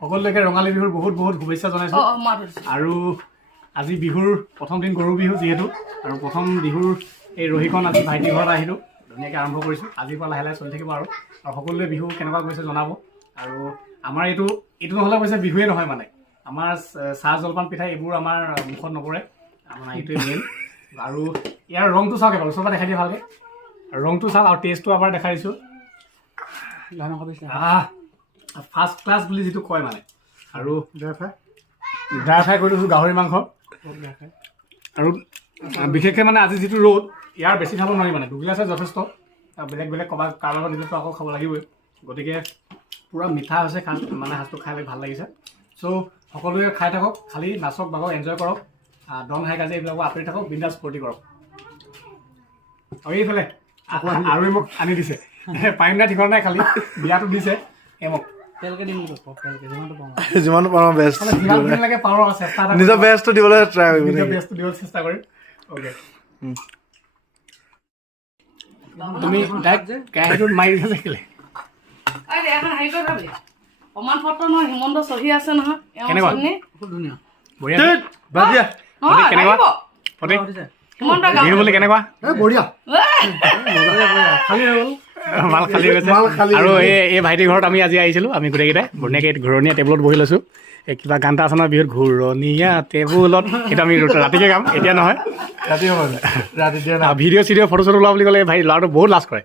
সকলোকে ৰঙালী বিহুৰ বহুত বহুত শুভেচ্ছা জনাইছোঁ আৰু আজি বিহুৰ প্ৰথম দিন গৰু বিহু যিহেতু আৰু প্ৰথম বিহুৰ এই ৰহিখন আজি ভাইটি ঘৰত আহিলোঁ ধুনীয়াকৈ আৰম্ভ কৰিছোঁ আজিৰ পৰা লাহে লাহে চলি থাকিব আৰু সকলোৱে বিহু কেনেকুৱা গৈছে জনাব আৰু আমাৰ এইটো নহ'লে কৈছে বিহুৱে নহয় মানে আমাৰ চাহ জলপান পিঠা এইবোৰ আমাৰ মুখত নপৰে আমাৰ এইটোৱে মেইন আৰু ইয়াৰ ৰংটো চাওক এবাৰ ওচৰৰ পৰা দেখাই দিয়ে ভালকৈ ৰংটো চাওক আৰু টেষ্টটো এবাৰ দেখাই দিছোঁ ফাৰ্ষ্ট ক্লাছ বুলি যিটো কয় মানে আৰু ড্ৰাই ফ্ৰাই কৰি দিছোঁ গাহৰি মাংস আৰু বিশেষকৈ মানে আজি যিটো ৰ'দ ইয়াৰ বেছি খাব নোৱাৰি মানে দুগিলাছে যথেষ্ট বেলেগ বেলেগ কাৰোবাৰ লগত দিলেতো আকৌ খাব লাগিবই গতিকে পূৰা মিঠা হৈছে মানে সাজটো খাই ভাল লাগিছে চ' সকলোৱে খাই থাকক খালি নাচক বাগক এনজয় কৰক ডন হাই কাজে এইবিলাকো আঁতৰি থাকক বিন্দাছ ফূৰ্তি কৰক আৰু এইফালে আৰু মোক আনি দিছে পাৰিম নাই ঠিকনা নাই খালি বিয়াটো দিছে মোক যিমানটো পাৰোঁ বেষ্ট নিজৰ বেষ্টটো দিবলৈ ট্ৰাই কৰিব চেষ্টা কৰিম অ'কে তুমি ডাইৰেক্ট কেৰাহীটোত মাৰি দিলে কেলে হিমন্ত চহী আছে নহয় কেনেকুৱা বিহু বুলি কেনেকুৱা বঢ়িয়া মাল খালী হৈ গৈছে আৰু এই ভাইটিৰ ঘৰত আমি আজি আহিছিলোঁ আমি গোটেইকেইটাই ধুনীয়াকৈ ঘূৰণীয়া টেবুলত বহি লৈছোঁ এই কিবা গান এটা আছে নহয় বিহুত ঘূৰণীয়া টেবুলত সেইটো আমি ৰাতিকৈ গাম এতিয়া নহয় ভিডিঅ' চিডিঅ' ফটো চটো লোৱা বুলি ক'লে ভাই ল'ৰাটো বহুত লাজ কৰে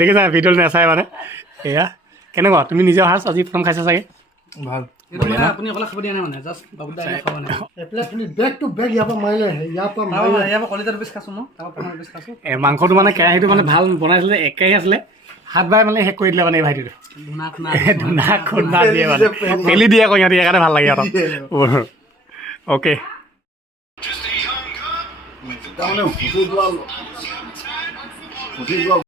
দেখিছা ভিডিঅ'টো নাচায় মানে এয়া কেনেকুৱা তুমি নিজে অহা আজি প্ৰথম খাইছা চাগে ভাল আপুনি অকলে খাব দিয়া নাই মানে জাষ্ট বাবুদা খাব নাই মাংসটো মানে কেৰাহীটো মানে ভাল বনাইছিলে এক কেৰাহী আছিলে হাত বাই মানে শেষ কৰি দিলে মানে এই ভাইটিটো ধুনা খুন্দা দিয়ে মানে পেলি দিয়ে আকৌ সিহঁতি সেইকাৰণে ভাল লাগে সিহঁতক অ'কে